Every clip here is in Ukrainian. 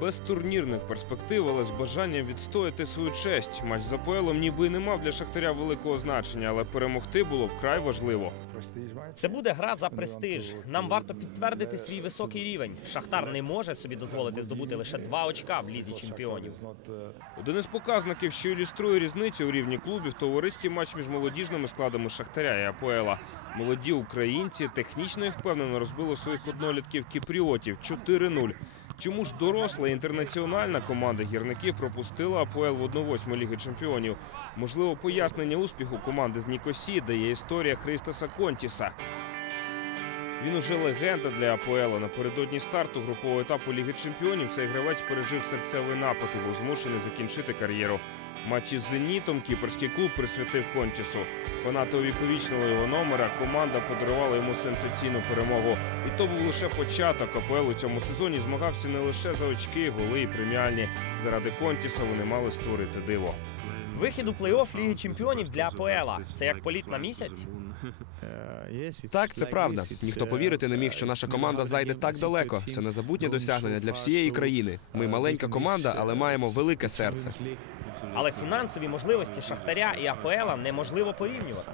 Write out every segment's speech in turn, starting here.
без турнірних перспектив, але з бажанням відстояти свою честь. Матч з АПЛом ніби і не мав для Шахтаря великого значення, але перемогти було вкрай важливо. Це буде гра за престиж. Нам варто підтвердити свій високий рівень. Шахтар не може собі дозволити здобути лише два очка в лізі чемпіонів. Один із показників, що ілюструє різницю у рівні клубів, товариський матч між молодіжними складами Шахтаря і АПЛа. Молоді українці технічно і впевнено розбили своїх однолітків кіпріотів 4-0. Чому ж доросла інтернаціональна команда гірників пропустила АПЛ в 1-8 Ліги Чемпіонів? Можливо, пояснення успіху команди з Нікосі дає історія Христа Контіса. Він уже легенда для АПЛ. Напередодні старту групового етапу Ліги Чемпіонів цей гравець пережив серцевий напад і був змушений закінчити кар'єру. Матчі з Зенітом кіперський клуб присвятив Кончісу. Фанати увіковічнили його номера. Команда подарувала йому сенсаційну перемогу. І то був лише початок. АПЛ у цьому сезоні змагався не лише за очки, голи і преміальні. Заради Контіса вони мали створити диво. Вихід у плей-офф Ліги Чемпіонів для АПЛа. Це як політ на місяць. Так, це правда. Ніхто повірити не міг, що наша команда зайде так далеко. Це незабутнє досягнення для всієї країни. Ми маленька команда, але маємо велике серце. Але фінансові можливості Шахтаря і АПЛа неможливо порівнювати.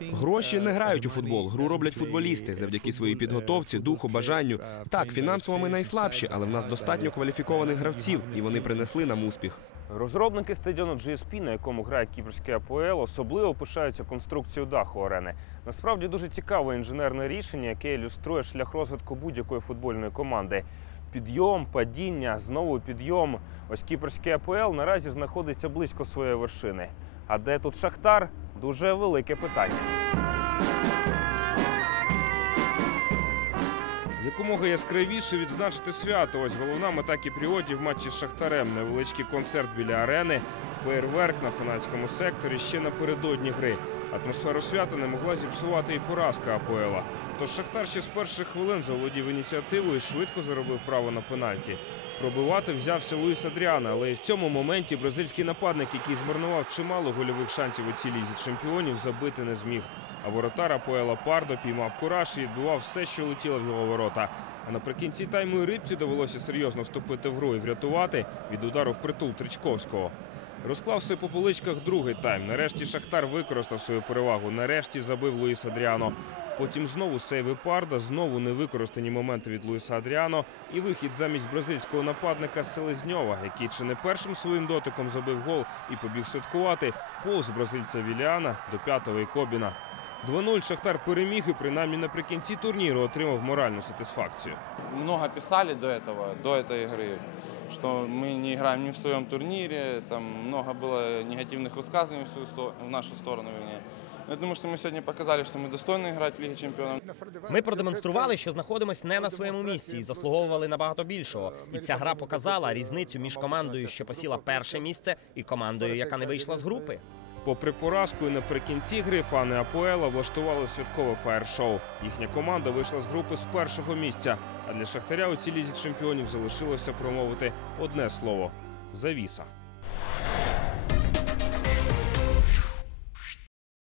Гроші не грають у футбол. Гру роблять футболісти завдяки своїй підготовці, духу, бажанню. Так, фінансово ми найслабші, але в нас достатньо кваліфікованих гравців, і вони принесли нам успіх. Розробники стадіону GSP, на якому грає кіпрський АПЛ, особливо пишаються конструкцією даху арени. Насправді дуже цікаве інженерне рішення, яке ілюструє шлях розвитку будь-якої футбольної команди. Підйом, падіння, знову підйом. Ось кіпрський АПЛ наразі знаходиться близько своєї вершини. А де тут Шахтар? Дуже велике питання. Якомога яскравіше відзначити свято. Ось головна мета кіпріотів в матчі з Шахтарем. Невеличкий концерт біля арени, феєрверк на фанатському секторі ще напередодні гри. Атмосферу свята не могла зіпсувати і поразка АПЛа. Тож Шахтар ще з перших хвилин заволодів ініціативою і швидко заробив право на пенальті. Пробивати взявся Луїс Адріана, але і в цьому моменті бразильський нападник, який змарнував чимало гольових шансів у цій лізі чемпіонів, забити не зміг. А воротар Апоела Пардо піймав кураж і відбував все, що летіло в його ворота. А наприкінці тайму рибці довелося серйозно вступити в гру і врятувати від удару в притул Тричковського. Розклався по поличках другий тайм. Нарешті Шахтар використав свою перевагу. Нарешті забив Луїс Адріано. Потім знову сейви Парда, знову невикористані моменти від Луїса Адріано і вихід замість бразильського нападника Селезньова, який чи не першим своїм дотиком забив гол і побіг святкувати повз бразильця Віліана до п'ятого і Кобіна. 2-0 Шахтар переміг і принаймні наприкінці турніру отримав моральну сатисфакцію. Много писали до этого, до этой игры, что мы не играем ни в своем турнире, там много было негативных высказываний в, свою сто- в нашу сторону. Вернее. Но Я думаю, что мы сегодня показали, что мы достойны играть в Лиге Чемпионов. Ми продемонстрували, що знаходимось не на своєму місці і заслуговували набагато більшого. І ця гра показала різницю між командою, що посіла перше місце, і командою, яка не вийшла з групи. Попри поразку і наприкінці гри фани Апоела влаштували святкове фаєр-шоу. Їхня команда вийшла з групи з першого місця. А для Шахтаря у цій лізі чемпіонів залишилося промовити одне слово завіса.